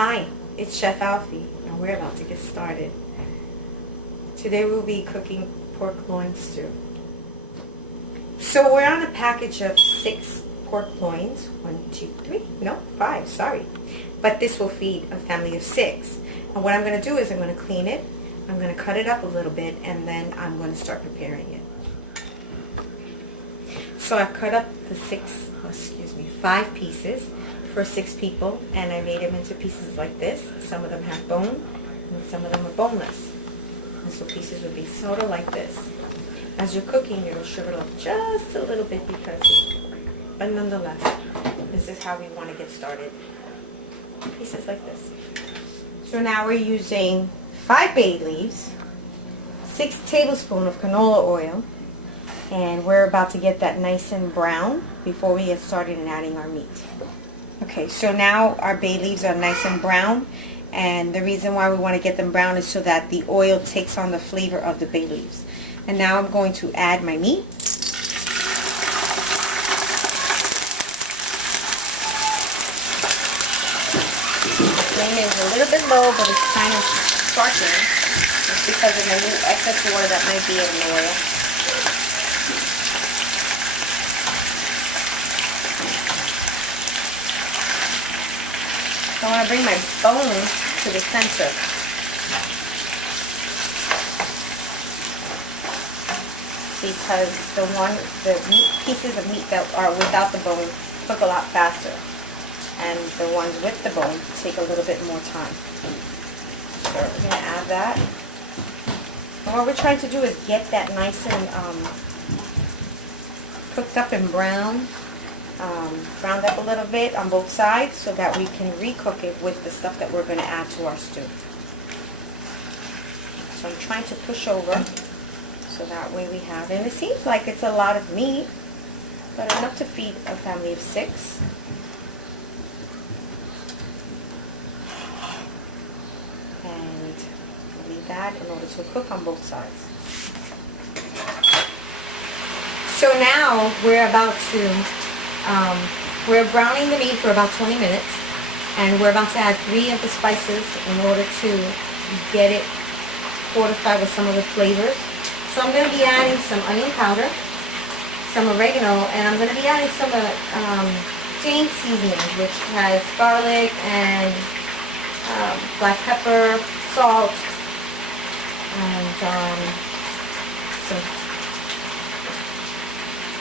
Hi, it's Chef Alfi, and we're about to get started. Today we'll be cooking pork loin stew. So we're on a package of 6 pork loins. 1, 2, 3, no, 5, sorry. But this will feed a family of 6. And what I'm going to do is I'm going to clean it, I'm going to cut it up a little bit, and then I'm going to start preparing it. So I've cut up the 5 pieces for 6 people, and I made them into pieces like this. Some of them have bone, and some of them are boneless. And so pieces would be sort of like this. As you're cooking, it'll shrivel up just a little bit but nonetheless, this is how we want to get started. Pieces like this. So now we're using 5 bay leaves, 6 tablespoons of canola oil, and we're about to get that nice and brown before we get started in adding our meat. Okay, so now our bay leaves are nice and brown, and the reason why we want to get them brown is so that the oil takes on the flavor of the bay leaves. And now I'm going to add my meat. The flame is a little bit low, but it's kind of sparkling. It's because of the little excess water that might be in the oil. So I want to bring my bone to the center. Because the pieces of meat that are without the bone cook a lot faster. And the ones with the bone take a little bit more time. So we're going to add that. And what we're trying to do is get that nice and cooked up and browned up a little bit on both sides so that we can recook it with the stuff that we're going to add to our stew. So I'm trying to push over so that way we have, and it seems like it's a lot of meat, but enough to feed a family of 6. And leave that in order to cook on both sides. So now we're about to we're browning the meat for about 20 minutes, and we're about to add 3 of the spices in order to get it fortified with some of the flavors. So I'm going to be adding some onion powder, some oregano, and I'm going to be adding some Jane seasoning, which has garlic and black pepper, salt, and some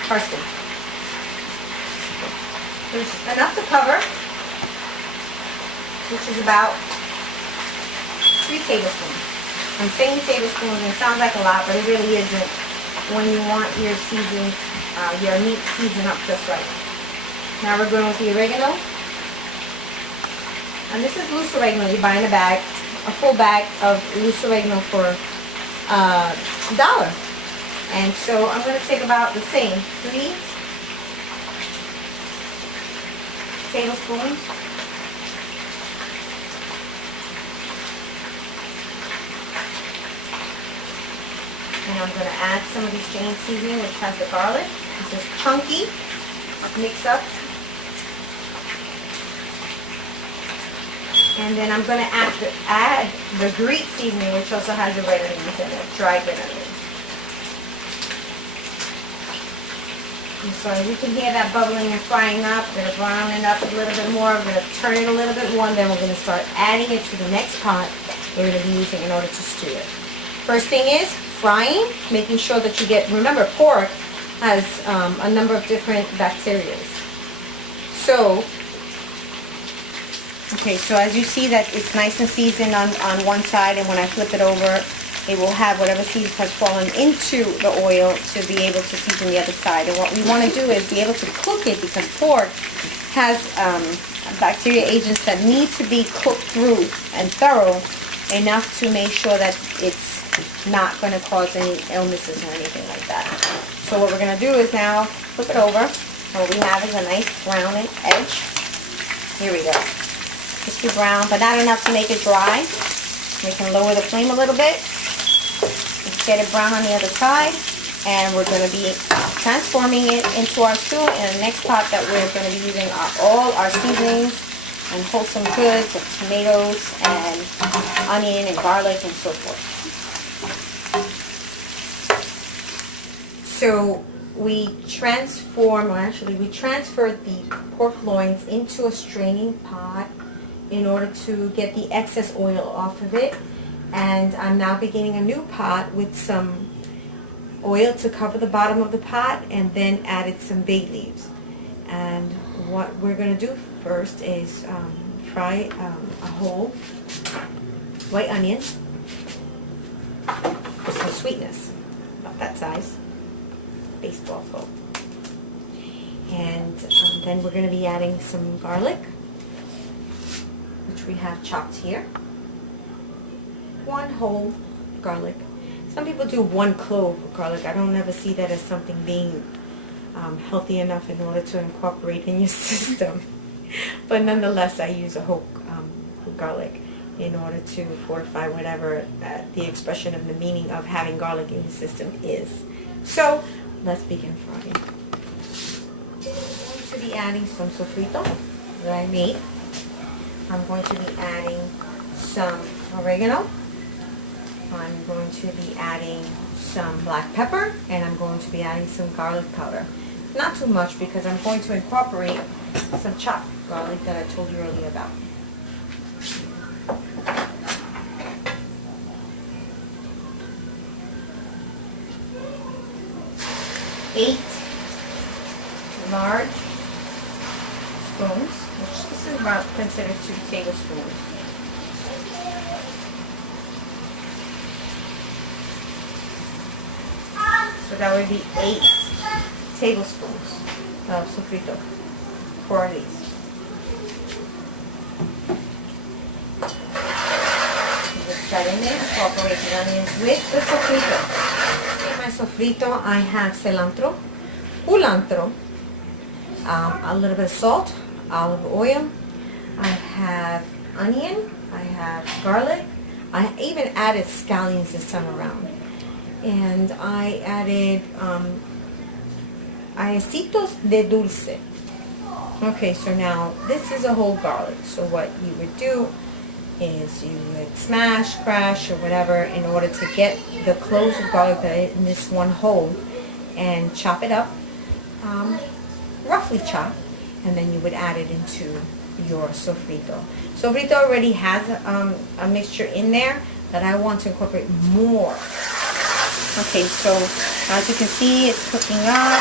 parsley. There's enough to cover, which is about 3 tablespoons. I'm saying tablespoons, and it sounds like a lot, but it really isn't when you want your seasons, your meat seasoned up just right. Now we're going with the oregano. And this is loose oregano. You buy in a bag, a full bag of loose oregano for $1. And so I'm going to take about the same, 3 tablespoons. And I'm going to add some of this Jane seasoning, which has the garlic. This is chunky. Mix up. And then I'm going to add the Greek seasoning, which also has the red onions in it, dried red onions. And so you can hear that bubbling and frying up. We're going to brown it up a little bit more. We're going to turn it a little bit more, and then we're going to start adding it to the next pot we're going to be using in order to stew it. First thing is frying, making sure that you get, remember, pork has a number of different bacteria. So, okay, so as you see that it's nice and seasoned on one side, and when I flip it over, it will have whatever season has fallen into the oil to be able to season the other side. And what we want to do is be able to cook it, because pork has bacteria agents that need to be cooked through and thorough enough to make sure that it's not going to cause any illnesses or anything like that. So what we're going to do is now flip it over, and what we have is a nice brown edge. Here we go. Crispy brown, but not enough to make it dry. We can lower the flame a little bit. Let's get it brown on the other side, and we're going to be transforming it into our stew. And the next pot that we're going to be using are all our seasonings and wholesome goods of tomatoes and onion and garlic and so forth. So we transferred the pork loins into a straining pot in order to get the excess oil off of it. And I'm now beginning a new pot with some oil to cover the bottom of the pot, and then added some bay leaves. And what we're going to do first is fry a whole white onion with some sweetness, about that size, baseball full. And then we're going to be adding some garlic, which we have chopped here. One whole garlic. Some people do 1 clove of garlic. I don't ever see that as something being healthy enough in order to incorporate in your system. But nonetheless, I use a whole garlic in order to fortify whatever the expression of the meaning of having garlic in your system is. So let's begin frying. I'm going to be adding some sofrito that I made. I'm going to be adding some oregano. I'm going to be adding some black pepper, and I'm going to be adding some garlic powder. Not too much, because I'm going to incorporate some chopped garlic that I told you earlier about. Eight large spoons, which this is about considered 2 tablespoons. So that would be 8 tablespoons of sofrito, 4 of these. Put that in there, incorporate the onions with the sofrito. In my sofrito, I have cilantro, culantro, a little bit of salt, olive oil. I have onion, I have garlic. I even added scallions this time around. And I added ayecitos de dulce. Okay, so now this is a whole garlic. So what you would do is you would smash, crash, or whatever in order to get the cloves of garlic that are in this one whole, and chop it up, roughly chop, and then you would add it into your sofrito. Sofrito already has a mixture in there that I want to incorporate more. Okay, so as you can see, it's cooking up.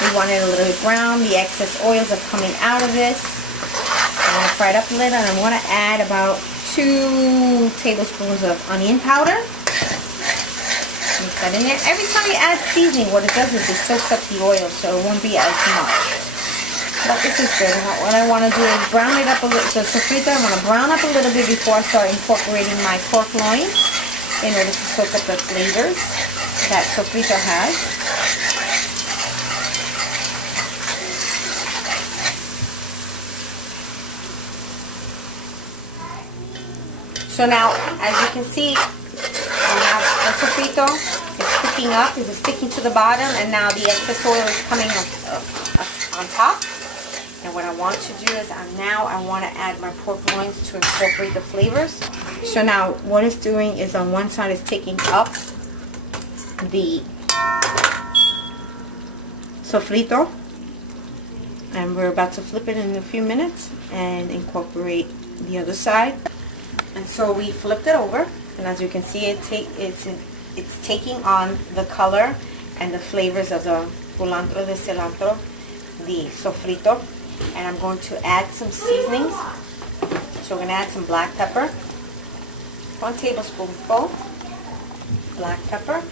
We want it a little bit brown. The excess oils are coming out of this. I want to fry it up a little, and I want to add about 2 tablespoons of onion powder. Mix that in there. Every time you add seasoning, what it does is it soaks up the oil, so it won't be as much. But this is good. What I want to do is brown it up a little. The sofrito, I want to brown up a little bit before I start incorporating my pork loin in order to soak up the flavors that sofrito has. So now, as you can see, I have the sofrito. It's cooking up. It's sticking to the bottom, and now the excess oil is coming up on top. And what I want to do is I want to add my pork loins to incorporate the flavors. So now what it's doing is on one side it's taking up the sofrito, and we're about to flip it in a few minutes and incorporate the other side. And so we flipped it over, and as you can see, it's taking on the color and the flavors of the culantro, the cilantro, the sofrito. And I'm going to add some seasonings. So we're going to add some black pepper, 1 tablespoonful black pepper.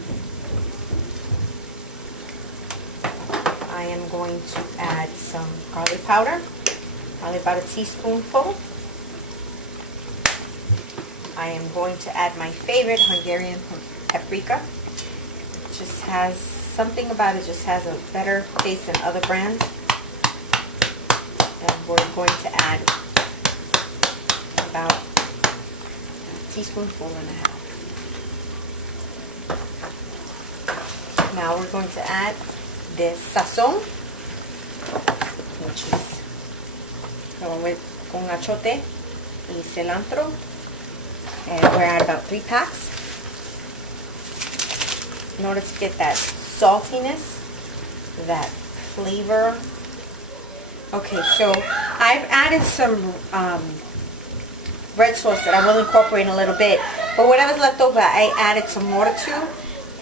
I am going to add some garlic powder, probably about a teaspoonful. I am going to add my favorite Hungarian paprika. It just has something about it, just has a better taste than other brands. And we're going to add about a teaspoonful and a half. Now we're going to add this sazon, which is going with con achote y cilantro. And we're at about 3 packs in order to get that saltiness, that flavor. Okay, so I've added some red sauce that I will incorporate in a little bit, but whatever's left over I added some water to,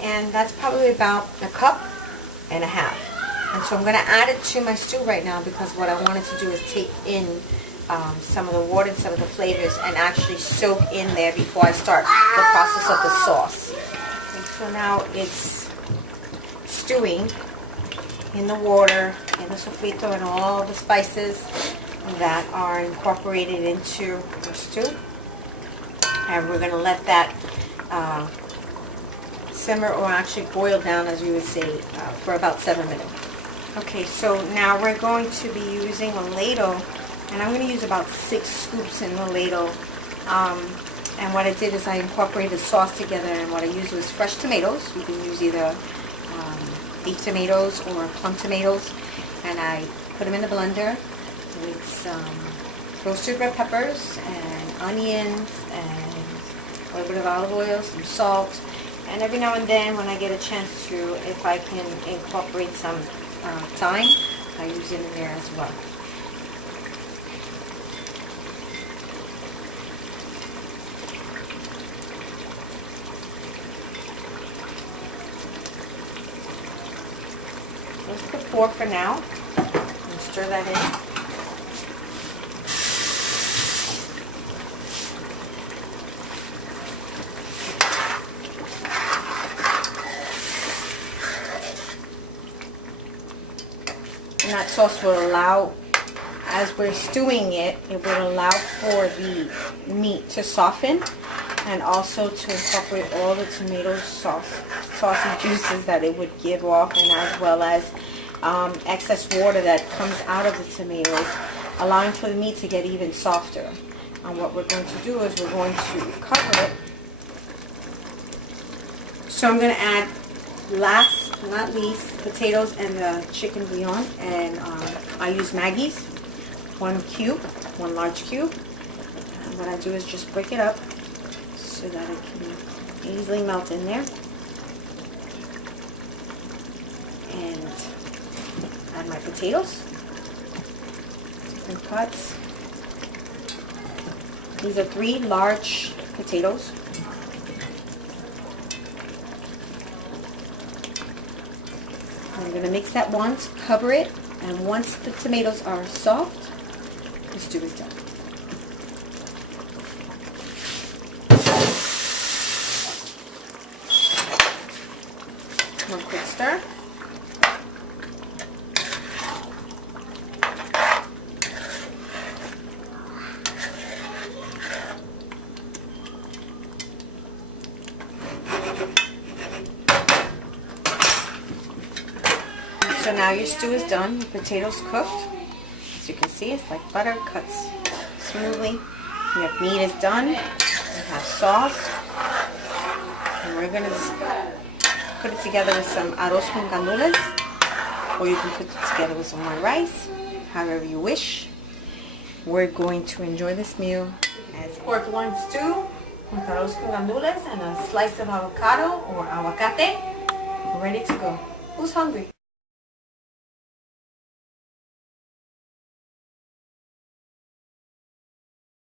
and that's probably about 1.5 cups. And so I'm going to add it to my stew right now, because what I wanted to do is take in some of the water and some of the flavors and actually soak in there before I start the process of the sauce. And so now it's stewing in the water, in the sofrito, and all the spices that are incorporated into the stew. And we're going to let that simmer, or actually boil down, as we would say, for about 7 minutes. Okay, so now we're going to be using a ladle, and I'm going to use about 6 scoops in the ladle. And what I did is I incorporated the sauce together, and what I used was fresh tomatoes. You can use either beef tomatoes or plum tomatoes, and I put them in the blender with some roasted red peppers and onions and a little bit of olive oil, some salt, and every now and then when I get a chance to, if I can incorporate some thyme, I use it in there as well. Let's put 4 for now and stir that in. And that sauce will allow, as we're stewing it, it will allow for the meat to soften, and also to incorporate all the tomato saucy juices that it would give off, and as well as excess water that comes out of the tomatoes, allowing for the meat to get even softer. And what we're going to do is we're going to cover it. So I'm going to add, last but not least, potatoes and the chicken bouillon, and I use Maggie's, 1 cube, 1 large cube. And what I do is just break it up so that it can easily melt in there, and add my potatoes, different cuts. These are 3 large potatoes. I'm going to mix that once, cover it, and once the tomatoes are soft, the stew is done. One quick stir. So now your stew is done, your potatoes cooked. As you can see, it's like butter, cuts smoothly. Your meat is done. You have sauce. And we're going to just put it together with some arroz con gandules, or you can put it together with some white rice, however you wish. We're going to enjoy this meal as pork loin stew with arroz con gandules and a slice of avocado or aguacate. Ready to go. Who's hungry?